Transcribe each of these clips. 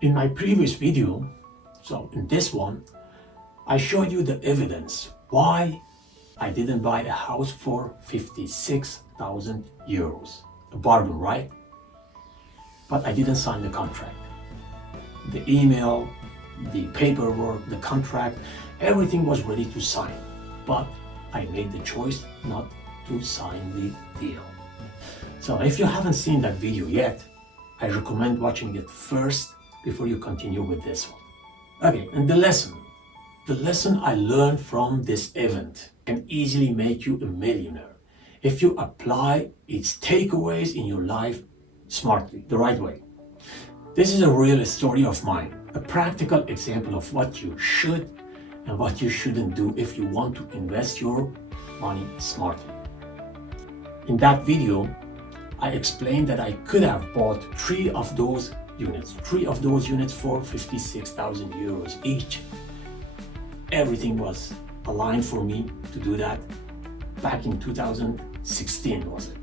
In my previous video, so in this one, I showed you the evidence why I didn't buy a house for 56,000 euros. A bargain, right? But I didn't sign the contract. The email, the paperwork, the contract, everything was ready to sign. But I made the choice not to sign the deal. So if you haven't seen that video yet, I recommend watching it first before you continue with this one. Okay, and the lesson I learned from this event can easily make you a millionaire if you apply its takeaways in your life smartly, the right way. This is a real story of mine, a practical example of what you should and what you shouldn't do if you want to invest your money smartly. In that video, I explained that I could have bought three of those units for 56,000 euros each. Everything was aligned for me to do that back in 2016, was it?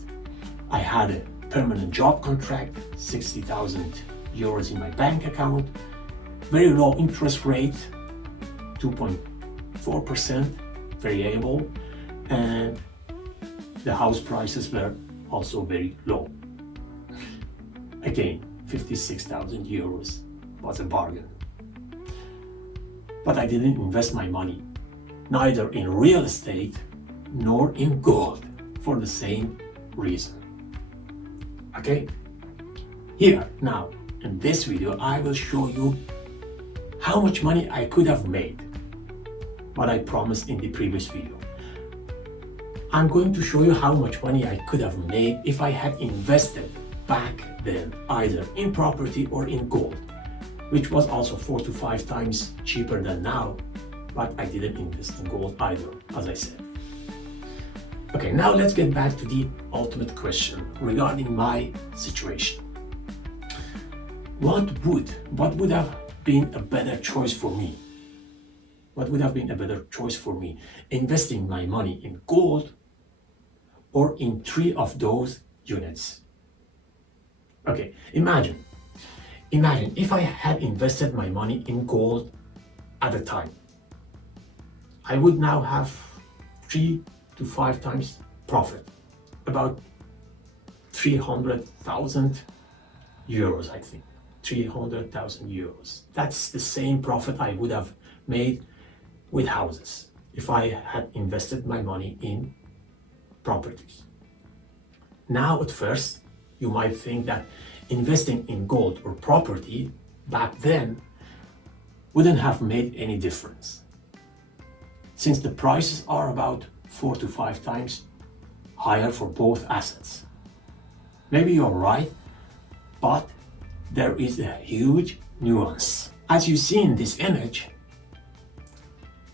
I had a permanent job contract, 60,000 euros in my bank account, very low interest rate, 2.4% variable, and the house prices were also very low. Again, 56,000 euros was a bargain. But I didn't invest my money, neither in real estate nor in gold, for the same reason. Okay? Here, now, in this video, I will show you how much money I could have made, what I promised in the previous video. I'm going to show you how much money I could have made if I had invested back then, either in property or in gold, which was also 4 to 5 times cheaper than now, but I didn't invest in gold either, as I said. Okay, now let's get back to the ultimate question regarding my situation. What would have been a better choice for me? What would have been a better choice for me? Investing my money in gold or in three of those units? Okay, imagine if I had invested my money in gold at the time. I would now have 3 to 5 times profit, about 300,000 euros, I think. 300,000 euros. That's the same profit I would have made with houses if I had invested my money in properties. Now, at first, you might think that investing in gold or property back then wouldn't have made any difference, since the prices are about 4 to 5 times higher for both assets. Maybe you're right, but there is a huge nuance. As you see in this image,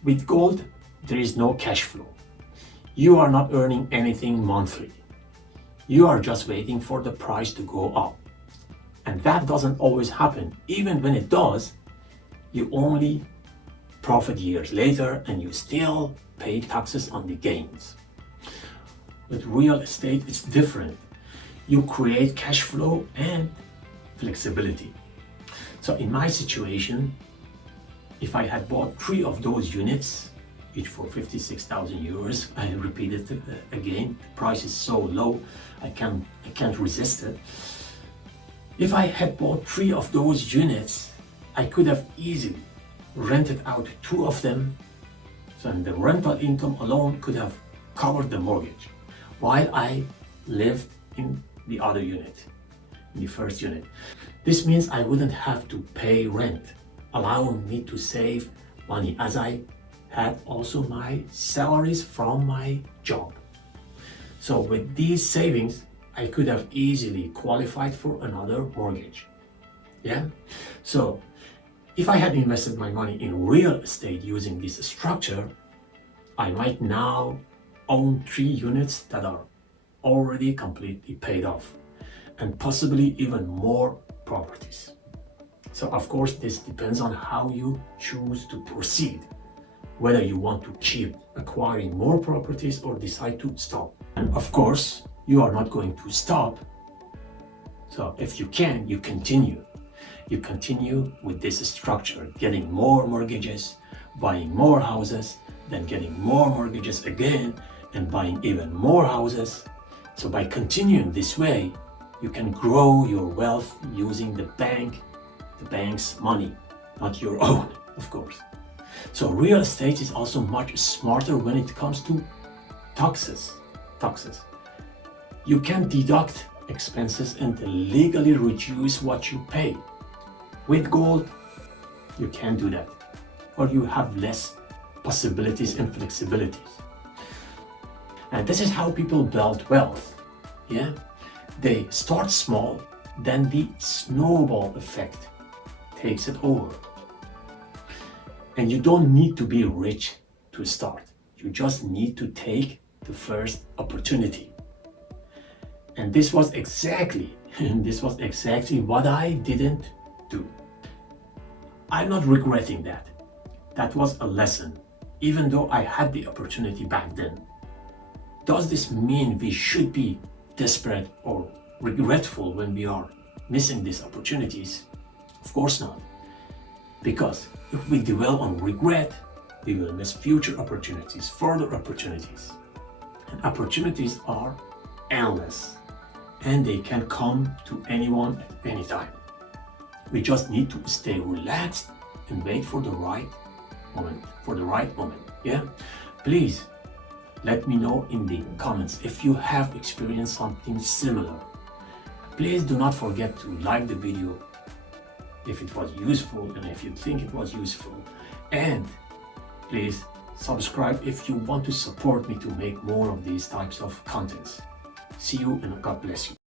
with gold, there is no cash flow. You are not earning anything monthly. You are just waiting for the price to go up. And that doesn't always happen. Even when it does, you only profit years later and you still pay taxes on the gains. With real estate, it's different. You create cash flow and flexibility. So in my situation, if I had bought 3 of those units, each for 56,000 euros, I repeat it again, the price is so low, I can't resist it. If I had bought 3 of those units, I could have easily rented out 2 of them, so the rental income alone could have covered the mortgage, while I lived in the other unit, in the first unit. This means I wouldn't have to pay rent, allowing me to save money, as I had also my salaries from my job. So with these savings, I could have easily qualified for another mortgage. Yeah? So if I had invested my money in real estate using this structure, I might now own 3 units that are already completely paid off, and possibly even more properties. So of course, this depends on how you choose to proceed, whether you want to keep acquiring more properties or decide to stop. And of course, you are not going to stop. So if you can, you continue. you continue with this structure, getting more mortgages, buying more houses, then getting more mortgages again, and buying even more houses. So by continuing this way, you can grow your wealth using the bank's money, not your own, of course. So real estate is also much smarter when it comes to taxes. You can deduct expenses and legally reduce what you pay. With gold, you can't do that, or you have less possibilities and flexibilities. And this is how people build wealth. Yeah, they start small, then the snowball effect takes it over. And you don't need to be rich to start. You just need to take the first opportunity. And this was exactly what I didn't do. I'm not regretting that. That was a lesson, even though I had the opportunity back then. Does this mean we should be desperate or regretful when we are missing these opportunities? Of course not. Because if we dwell on regret, we will miss future opportunities, further opportunities. And opportunities are endless, and they can come to anyone at any time. We just need to stay relaxed and wait for the right moment. Yeah? Please let me know in the comments if you have experienced something similar. Please do not forget to like the video if it was useful and if you think it was useful. And please subscribe if you want to support me to make more of these types of contents. See you and God bless you.